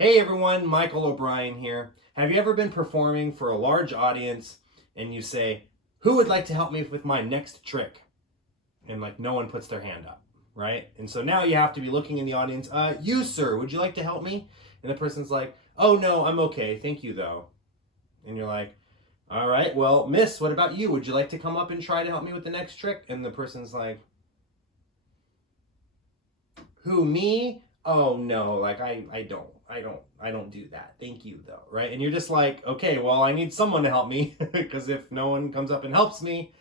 Hey everyone, Michael O'Brien here. Have you ever been performing for a large audience and you say, who would like to help me with my next trick? And no one puts their hand up, right? And so now you have to be looking in the audience, you sir, would you like to help me? And the person's like, oh no, I'm okay, thank you though. And you're like, all right, well, miss, what about you? Would you like to come up and try to help me with the next trick? And the person's like, who, me? Oh no, I don't do that. Thank you though, right? And you're just like, okay, well, I need someone to help me because if no one comes up and helps me,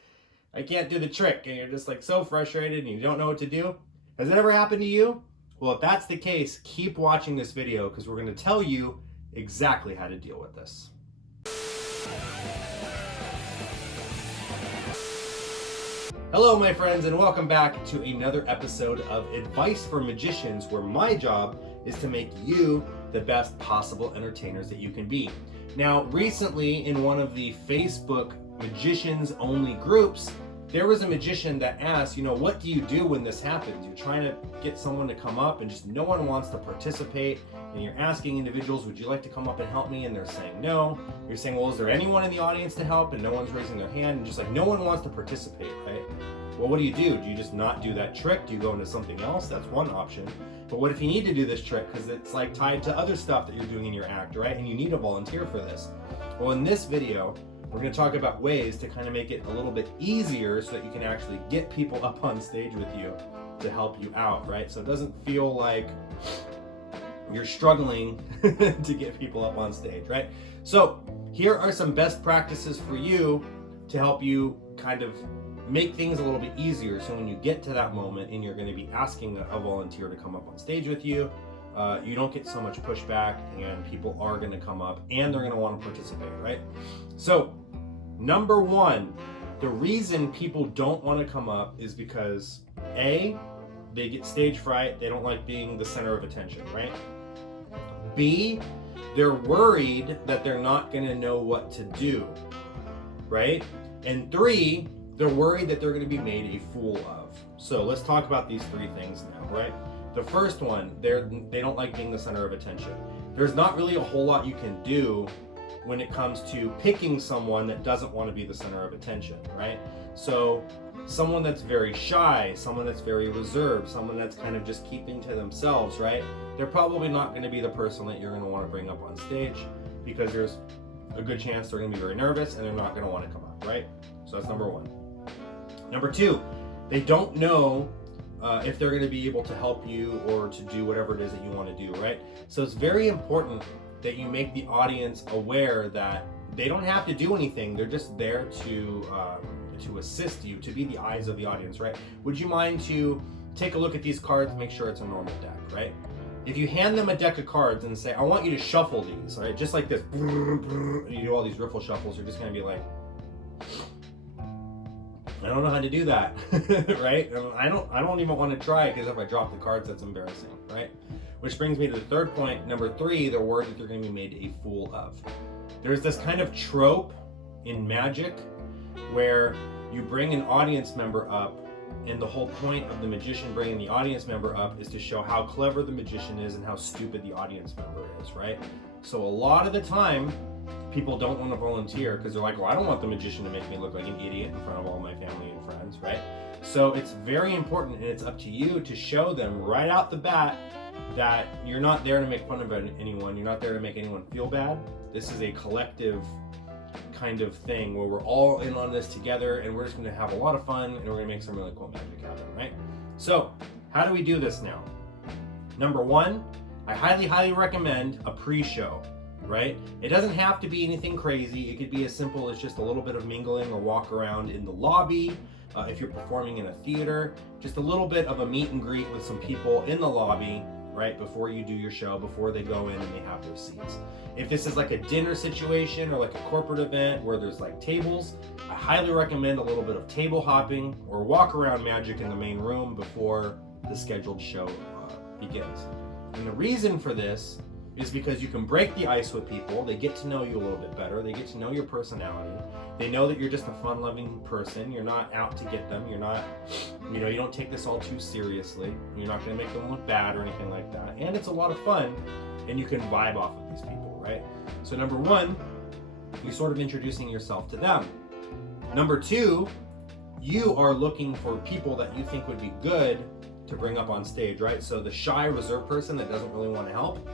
I can't do the trick. And you're just so frustrated and you don't know what to do. Has it ever happened to you? Well, if that's the case, keep watching this video because we're going to tell you exactly how to deal with this. Hello, my friends, and welcome back to another episode of Advice for Magicians, where my job is to make you the best possible entertainers that you can be. Now, recently in one of the Facebook magicians only groups, there was a magician that asked, what do you do when this happens? You're trying to get someone to come up and just no one wants to participate, and you're asking individuals, would you like to come up and help me? And they're saying no. You're saying, well, is there anyone in the audience to help? And no one's raising their hand, and just no one wants to participate, right? Well, what do? Do you just not do that trick? Do you go into something else? That's one option. But what if you need to do this trick because it's tied to other stuff that you're doing in your act, right? And you need a volunteer for this. Well, in this video, we're going to talk about ways to kind of make it a little bit easier so that you can actually get people up on stage with you to help you out, right? So it doesn't feel like you're struggling to get people up on stage, right? So here are some best practices for you to help you kind of make things a little bit easier, so when you get to that moment and you're going to be asking a volunteer to come up on stage with you, you don't get so much pushback and people are going to come up and they're going to want to participate, right? So number one, the reason people don't want to come up is because A, they get stage fright, they don't like being the center of attention, right? B, they're worried that they're not going to know what to do, right? And three, they're worried that they're going to be made a fool of. So let's talk about these three things now, right? The first one, they don't like being the center of attention. There's not really a whole lot you can do when it comes to picking someone that doesn't want to be the center of attention, right? So someone that's very shy, someone that's very reserved, someone that's kind of just keeping to themselves, right? They're probably not going to be the person that you're going to want to bring up on stage because there's a good chance they're going to be very nervous and they're not going to want to come up, right? So that's number one. Number two, they don't know if they're going to be able to help you or to do whatever it is that you want to do, right? So it's very important that you make the audience aware that they don't have to do anything. They're just there to assist you, to be the eyes of the audience, right? Would you mind to take a look at these cards and make sure it's a normal deck, right? If you hand them a deck of cards and say, I want you to shuffle these, right? Just like this, and you do all these riffle shuffles, you're just going to be like, I don't know how to do that, right? I don't even want to try because if I drop the cards, that's embarrassing, right? Which brings me to the third point. Number three, they're worried that they're going to be made a fool of. There's this kind of trope in magic where you bring an audience member up, and the whole point of the magician bringing the audience member up is to show how clever the magician is and how stupid the audience member is, right? So a lot of the time, people don't want to volunteer because they're like, well, I don't want the magician to make me look like an idiot in front of all my family and friends, right? So it's very important, and it's up to you to show them right out the bat that you're not there to make fun of anyone. You're not there to make anyone feel bad. This is a collective kind of thing where we're all in on this together, and we're just going to have a lot of fun, and we're going to make some really cool magic happen, right? So how do we do this now? Number one, I highly recommend a pre-show. Right? It doesn't have to be anything crazy. It could be as simple as just a little bit of mingling or walk around in the lobby. If you're performing in a theater, just a little bit of a meet and greet with some people in the lobby, right? Before you do your show, before they go in and they have their seats. If this is like a dinner situation or like a corporate event where there's tables, I highly recommend a little bit of table hopping or walk around magic in the main room before the scheduled show begins. And the reason for this is because you can break the ice with people. They get to know you a little bit better. They get to know your personality. They know that you're just a fun-loving person. You're not out to get them. You're not, you don't take this all too seriously. You're not going to make them look bad or anything like that. And it's a lot of fun, and you can vibe off of these people, right? So number one, you're sort of introducing yourself to them. Number two, you are looking for people that you think would be good to bring up on stage, right? So the shy, reserved person that doesn't really want to help,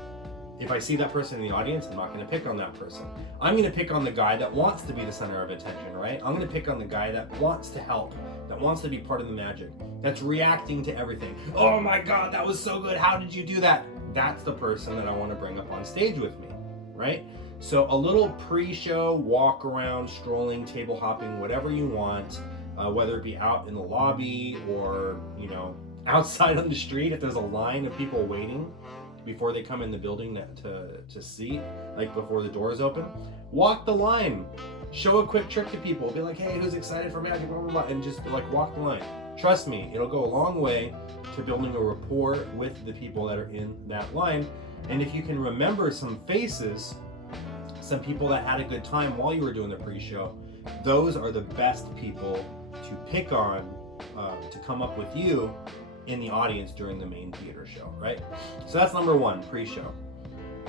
if I see that person in the audience, I'm not going to pick on that person. I'm going to pick on the guy that wants to be the center of attention, right? I'm going to pick on the guy that wants to help, that wants to be part of the magic, that's reacting to everything. Oh my God, that was so good. How did you do that? That's the person that I want to bring up on stage with me, right? So a little pre-show, walk around, strolling, table hopping, whatever you want, whether it be out in the lobby or, outside on the street if there's a line of people waiting before they come in the building to see, like before the doors open. Walk the line. Show a quick trick to people. Be like, hey, who's excited for magic, blah, blah, blah, and just like walk the line. Trust me, it'll go a long way to building a rapport with the people that are in that line. And if you can remember some faces, some people that had a good time while you were doing the pre-show, those are the best people to pick on to come up with you in the audience during the main theater show, right? So that's number one, pre-show.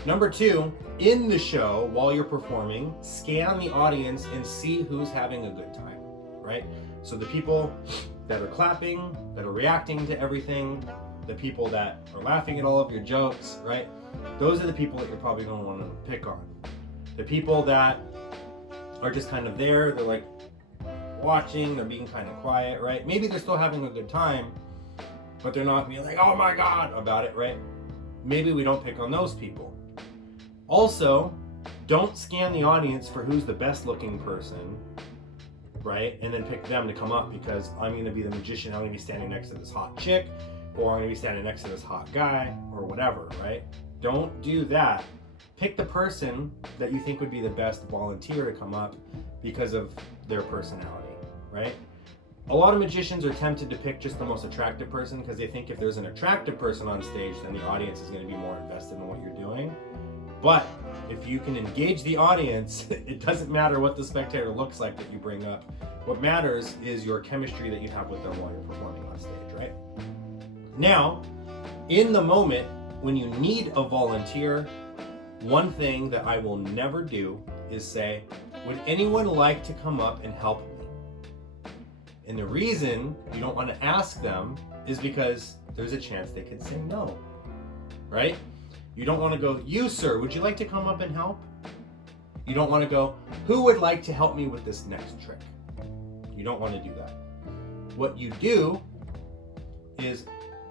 Number two, in the show, while you're performing, scan the audience and see who's having a good time, right? So the people that are clapping, that are reacting to everything, the people that are laughing at all of your jokes, right? Those are the people that you're probably going to want to pick on. The people that are just kind of there, they're like watching, they're being kind of quiet, right? Maybe they're still having a good time, but they're not being like, oh my God, about it, right? Maybe we don't pick on those people. Also, don't scan the audience for who's the best looking person, right? And then pick them to come up because I'm going to be the magician. I'm going to be standing next to this hot chick, or I'm going to be standing next to this hot guy, or whatever, right? Don't do that. Pick the person that you think would be the best volunteer to come up because of their personality, right? A lot of magicians are tempted to pick just the most attractive person because they think if there's an attractive person on stage, then the audience is going to be more invested in what you're doing. But if you can engage the audience, it doesn't matter what the spectator looks like that you bring up. What matters is your chemistry that you have with them while you're performing on stage, right? Now, in the moment when you need a volunteer, one thing that I will never do is say, would anyone like to come up and help me? And the reason you don't want to ask them is because there's a chance they could say no, right? You don't want to go, you sir, would you like to come up and help? You don't want to go, who would like to help me with this next trick? You don't want to do that. What you do is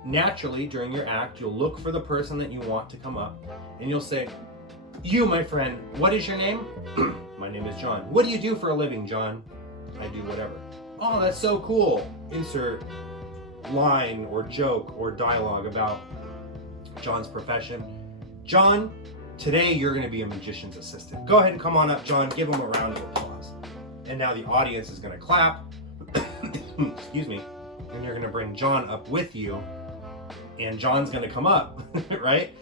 naturally during your act, you'll look for the person that you want to come up and you'll say, you, my friend, what is your name? My name is John. What do you do for a living, John? I do whatever. Oh, that's so cool. Insert line or joke or dialogue about John's profession. John, today you're going to be a magician's assistant. Go ahead and come on up, John. Give him a round of applause. And now the audience is going to clap. Excuse me. And you're going to bring John up with you. And John's going to come up, right?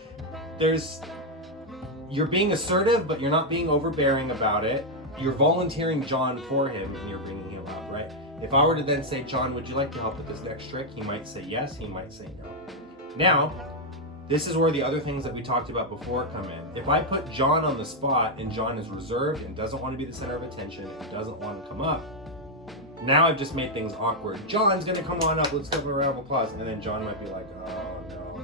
You're being assertive, but you're not being overbearing about it. You're volunteering John for him and you're bringing him up, right? If I were to then say, John, would you like to help with this next trick? He might say yes, he might say no. Now, this is where the other things that we talked about before come in. If I put John on the spot and John is reserved and doesn't want to be the center of attention and doesn't want to come up, now I've just made things awkward. John's gonna come on up, let's give him a round of applause. And then John might be like, oh no,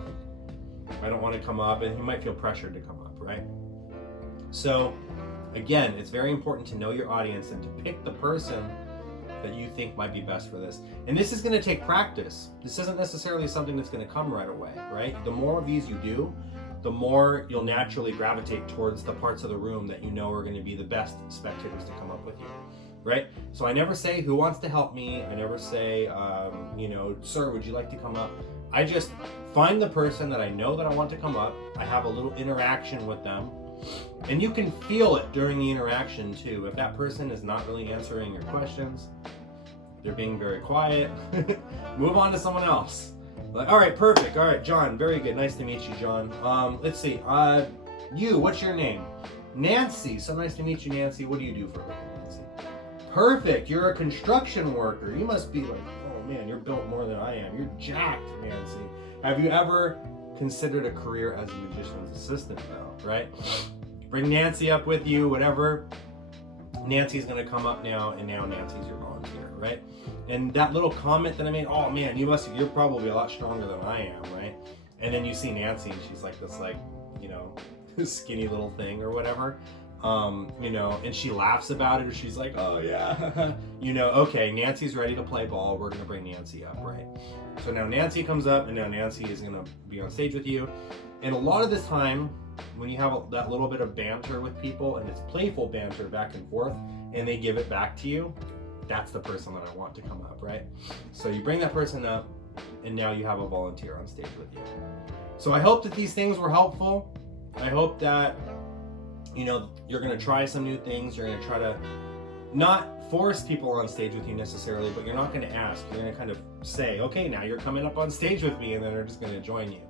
I don't want to come up, and he might feel pressured to come up, right? So again, it's very important to know your audience and to pick the person that you think might be best for this. And this is going to take practice. This isn't necessarily something that's going to come right away, right? The more of these you do, the more you'll naturally gravitate towards the parts of the room that you know are going to be the best spectators to come up with you, right? So I never say, who wants to help me? I never say, sir, would you like to come up? I just find the person that I know that I want to come up. I have a little interaction with them. And you can feel it during the interaction too. If that person is not really answering your questions, they're being very quiet, move on to someone else. Like, all right, perfect. All right, John, very good. Nice to meet you, John. Let's see. You, what's your name? Nancy. So nice to meet you, Nancy. What do you do for a living, Nancy? Perfect. You're a construction worker. You must be like, oh man, you're built more than I am. You're jacked, Nancy. Have you ever considered a career as a magician's assistant though, right? Bring Nancy up with you, whatever. Nancy's gonna come up now, and now Nancy's your volunteer, right? And that little comment that I made, oh man, you're probably a lot stronger than I am, right? And then you see Nancy, and she's like this, like, you know, skinny little thing or whatever, you know, and she laughs about it, or she's like, oh yeah, you know, okay, Nancy's ready to play ball. We're gonna bring Nancy up, right? So now Nancy comes up, and now Nancy is gonna be on stage with you. And a lot of the time, when you have that little bit of banter with people, and it's playful banter back and forth, and they give it back to you, that's the person that I want to come up, right? So you bring that person up, and now you have a volunteer on stage with you. So I hope that these things were helpful. I hope that, you know, you're gonna try some new things. You're gonna try to not force people on stage with you necessarily, but you're not gonna ask. You're gonna kind of say, okay, now you're coming up on stage with me, and then they're just gonna join you,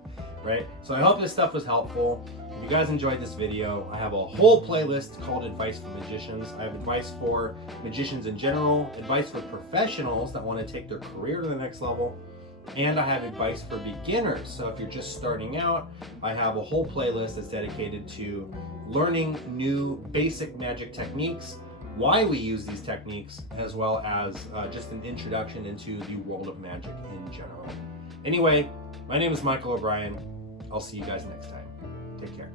right? So I hope this stuff was helpful. If you guys enjoyed this video, I have a whole playlist called Advice for Magicians. I have advice for magicians in general, advice for professionals that want to take their career to the next level, and I have advice for beginners. So if you're just starting out, I have a whole playlist that's dedicated to learning new basic magic techniques, why we use these techniques, as well as just an introduction into the world of magic in general. Anyway, my name is Michael O'Brien. I'll see you guys next time. Take care.